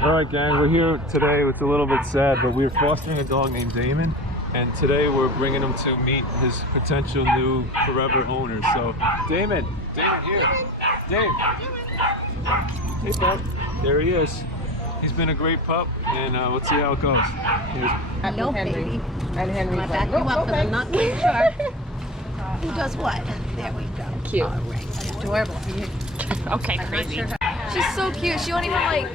Alright gang, we're here today. It's a little bit sad, but we're fostering a dog named Damon, and today we're bringing him to meet his potential new forever owner. So Damon here. Dave. Hey pup. There he is. He's been a great pup, and let's see how it goes. No, baby. And Henry's I back you up, but I'm not quite sure. Who does what? There we go. Cute. All right. Adorable. Okay, crazy. She's so cute. She won't even like.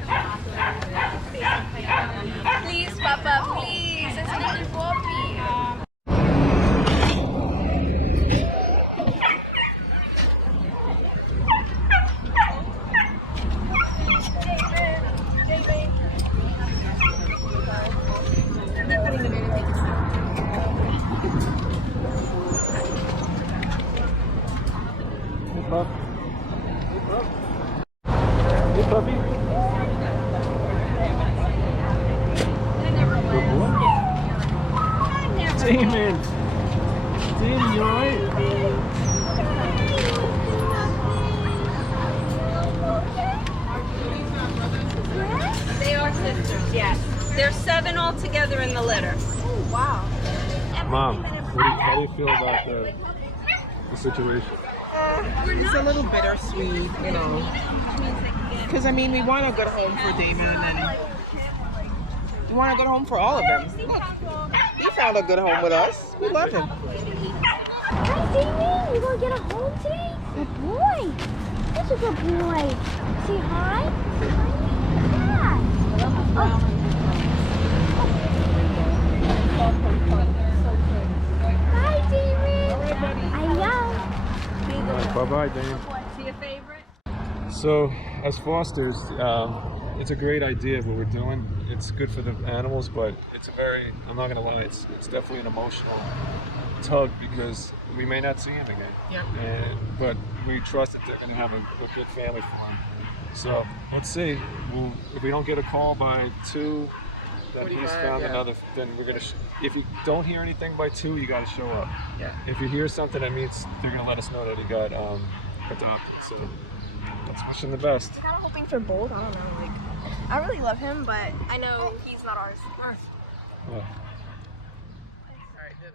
Please, Papa, please. It's a little puppy. Hey pup. Hey pup. Hey puppy. Good boy. Damon. Damon, you alright? They are sisters, yes. There's 7 altogether in the litter. Oh, wow. Mom, how do you feel about the situation? It's a little bittersweet, you know. Because, I mean, we want a good home for Damon, and we want a good home for all of them. Look, he found a good home with us. We love him. Hi, Damon. You gonna get a home today? Good boy. That's a good boy. Say hi. Hi. Hi, Damon. I know. Bye-bye, Damon. See your favorite? So, as fosters, it's a great idea what we're doing. It's good for the animals, but it's I'm not gonna lie, it's definitely an emotional tug because we may not see him again. Yeah. But we trust that they're gonna have a good family for him. So, let's see. If we don't get a call by 2 that he's found another, then we're gonna, if you don't hear anything by 2, you gotta show up. Yeah. If you hear something, that means they're gonna let us know that he got adopted. So, let's wish him the best. I'm kind of hoping for both. I don't know. Like, I really love him, but I know he's not ours. Yeah. All right, good.